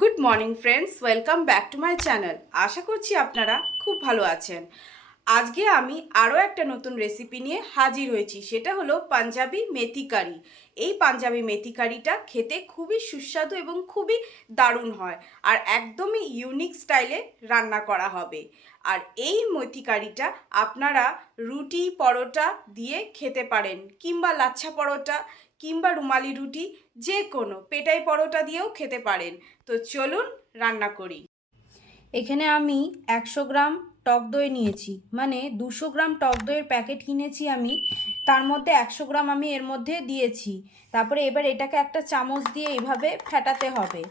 Good morning friends welcome back to my channel আশা করছি আপনারা খুব ভালো আছেন। আজকে আমি আরও একটা নতুন রেসিপি নিয়ে হাজির হয়েছি। সেটা হলো পাঞ্জাবি মেথি কারি। এই পাঞ্জাবি মেথি কারিটা খেতে খুবই সুস্বাদু এবং খুবই দারুণ হয় আর একদমই ইউনিক স্টাইলে রান্না করা হবে। আর এই মেথি কারিটা আপনারা রুটি, পরোটা দিয়ে খেতে পারেন কিংবা লাচ্ছা পরোটা কিংবা রুমালি রুটি, যে কোনো পেটাই পরোটা দিয়েও খেতে পারেন। তো চলুন রান্না করি। এখানে আমি একশো গ্রাম টক দই নিয়েছি। মানে দুশো গ্রাম টক দইয়ের প্যাকেট কিনেছি আমি। তার মধ্যে একশো গ্রাম আমি এর মধ্যে দিয়েছি। তারপরে এবার এটাকে একটা চামচ দিয়ে এইভাবে ফেটাতে হবে।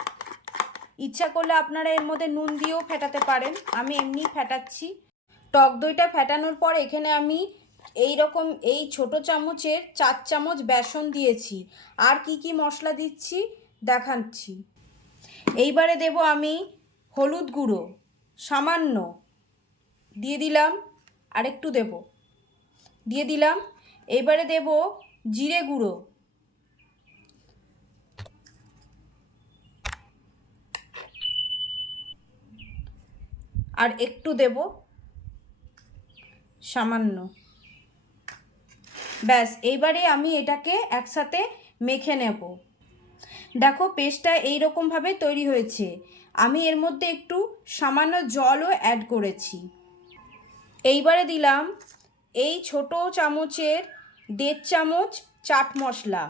ইচ্ছা করলে আপনারা এর মধ্যে নুন দিয়েও ফেটাতে পারেন। আমি এমনি ফেটাচ্ছি। টক দইটা ফেটানোর পর এখানে আমি এই রকম এই ছোট চামচের চার চামচ বেসন দিয়েছি। আর কি কি মশলা দিচ্ছি দেখাচ্ছি। এইবারে দেব আমি হলুদ গুঁড়ো, সামান্য দিয়ে দিলাম, আর একটু দেব। দিয়ে দিলাম, এইবারে দেব জিরে গুঁড়ো। আর একটু দেব সামান্য। ব্যাস, এইবারে আমি এটাকে একসাথে মেখে নেব। দেখো পেস্টটা এইরকমভাবে তৈরি হয়েছে। আমি এর মধ্যে একটু সামান্য জলও অ্যাড করেছি। এইবারে দিলাম এই ছোট চামচের দেড় চামচ চাট মশলা।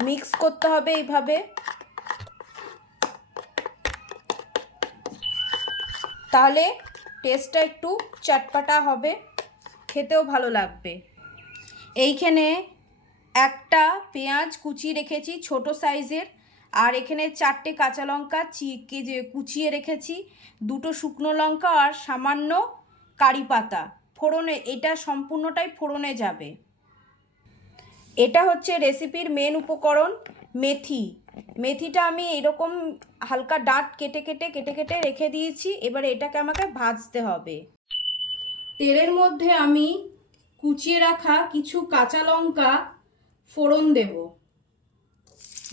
মিক্স করতে হবে এইভাবে। তাহলে টেস্টটা একটু চটপাটা হবে। খেতেও ভালো লাগবে। এইখানে একটা পেঁয়াজ কুচিয়ে রেখেছি ছোট সাইজের, আর এখানে চারটে কাঁচা লঙ্কা চি কেজে কুচিয়ে রেখেছি, দুটো শুকনো লঙ্কা আর সামান্য কারি পাতা। ফোড়নে, এটা সম্পূর্ণটাই ফোড়নে যাবে। এটা হচ্ছে রেসিপির মেন উপকরণ, মেথি। মেথিটা আমি এরকম হালকা ডাঁট কেটে কেটে কেটে কেটে রেখে দিয়েছি, এবার এটাকে আমাকে ভাজতে হবে। তেলের মধ্যে আমি কুচিয়ে রাখা কিছু কাঁচা লঙ্কা ফোড়ন দেব।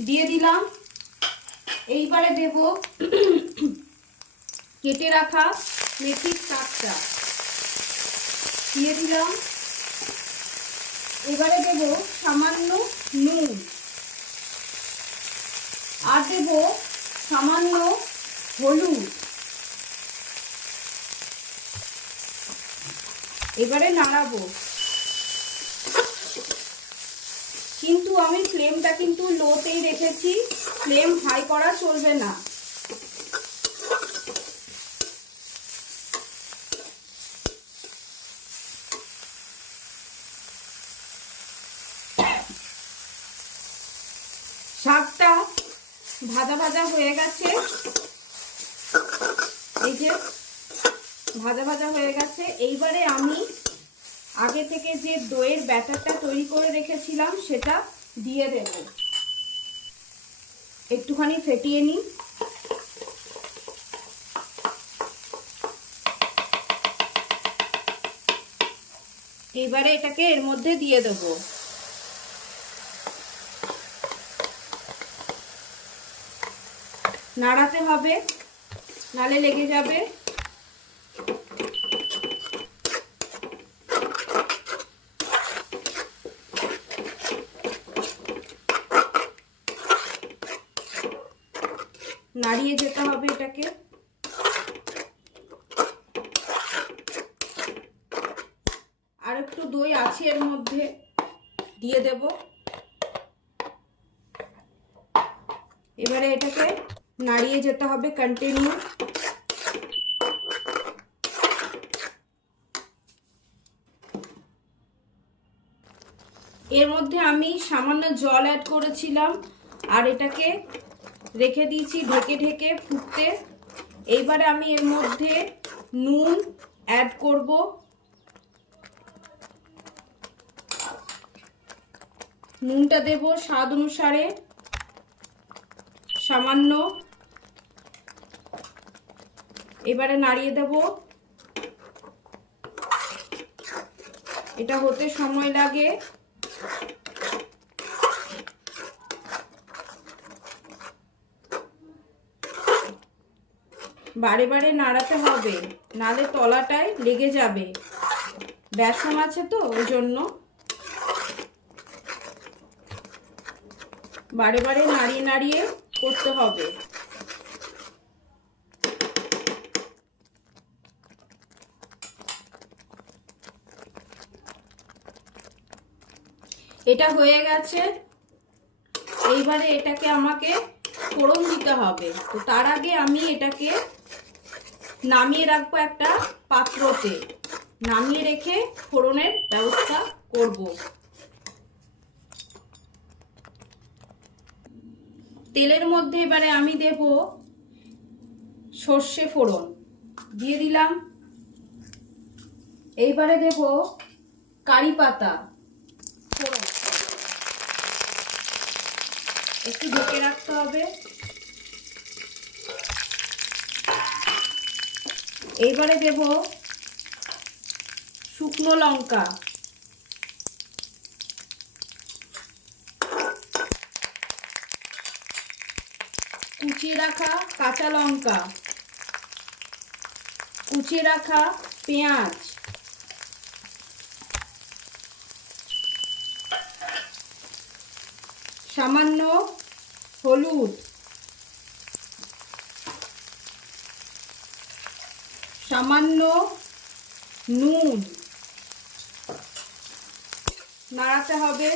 দিয়ে দিলাম। এইবারে দেব কেটে রাখা মেথির শাকটা দিয়ে দিলাম। এবারে দেব সামান্য নুন। আর দেব সামান্য হলুদ। এবারে নাড়াবো। কিন্তু আমি ফ্লেমটা কিন্তু লোতেই রেখেছি। ফ্লেম হাই করা চলবে না। শাকটা ভাজা ভাজা হয়ে গেছে। এই যে ভাজা ভাজা হয়ে গেছে। এইবারে আমি আগে থেকে যে দইয়ের ব্যাটারটা তৈরি করে রেখেছিলাম, সেটা দিয়ে দেব। একটুখানি ফেটিয়ে নিই। এইবারে এটাকে এর মধ্যে দিয়ে দেব। নাড়াতে হবে, নালে লেগে যাবে। নাড়িয়ে যেতে হবে এটাকে। আর একটু দই আছে এর মধ্যে, দিয়ে দেব। এবারে এটাকে নাড়িয়ে যেতে হবে কন্টিনিউ এর মধ্যে আমি সামান্য জল অ্যাড করেছিলাম, আর এটাকে রেখে দিয়েছি, ঢেকে ঢেকে ফুটতে। এইবারে আমি এর মধ্যে নুন অ্যাড করব। নুনটা দেব স্বাদ অনুসারে। সামান্য। এবারে নাড়িয়ে দেব। এটা হতে সময় লাগে। বারে বারে নাড়াতে হবে, নালে তলাটায় লেগে যাবে। বেসন আছে তো, ওই জন্য। বারে বারে নাড়িয়ে নাড়িয়ে করতে হবে। এটা হয়ে গেছে। এইবারে এটাকে আমাকে ফোড়ন দিতে হবে। তো তার আগে আমি এটাকে নামিয়ে রাখব একটা পাত্রতে। নামিয়ে রেখে ফোড়নের ব্যবস্থা করব। তেলের মধ্যে এবারে আমি দেব সর্ষে ফোড়ন। দিয়ে দিলাম। এইবারে দেব কারি পাতা ফোড়ন একটু ঢেকে রাখতে হবে। এইবারে দেব শুকনো লঙ্কা। কুচিয়ে রাখা কাঁচা লঙ্কা। কুচিয়ে রাখা পেঁয়াজ। সামান্য হলুদ। সামান্য নুন। নাড়াতে হবে।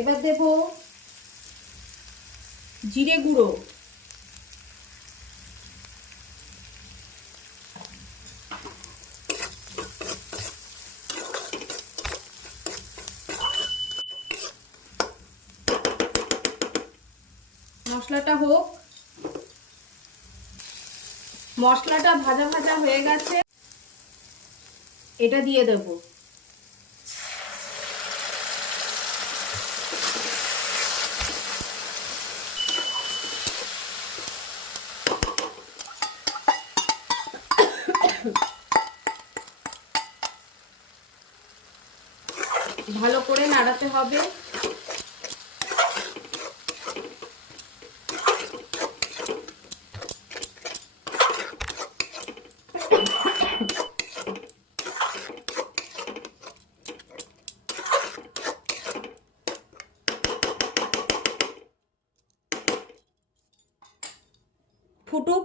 এবার দেব জিরে গুঁড়ো। মশলাটা হোক। মশলাটা ভাজা ভাজা হয়ে গেছে। এটা দিয়ে দেব। ভালো করে নাড়াতে হবে। ফুটুক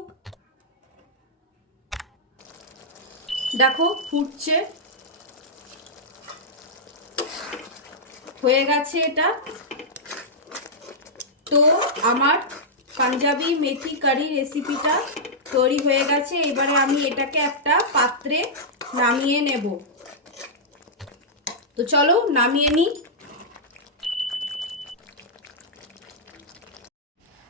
দেখো, ফুটছে। হয়ে গেছে এটা। তো আমার পাঞ্জাবি মেথি কারি রেসিপিটা তৈরি হয়ে গেছে। এবারে আমি এটাকে একটা পাত্রে নামিয়ে নেব। তো চলো নামিয়ে নিই।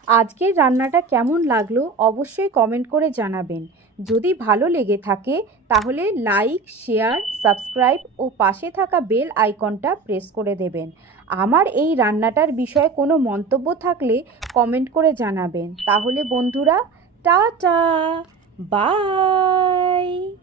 আজকের রান্নাটা কেমন লাগল অবশ্যই কমেন্ট করে জানাবেন। যদি ভালো লেগে থাকে, তাহলে লাইক শেয়ার সাবস্ক্রাইব ও পাশে থাকা বেল আইকনটা প্রেস করে দেবেন। আমার এই রান্নাটার বিষয়ে কোনো মন্তব্য থাকলে কমেন্ট করে জানাবেন। তাহলে বন্ধুরা, টাটা! বাই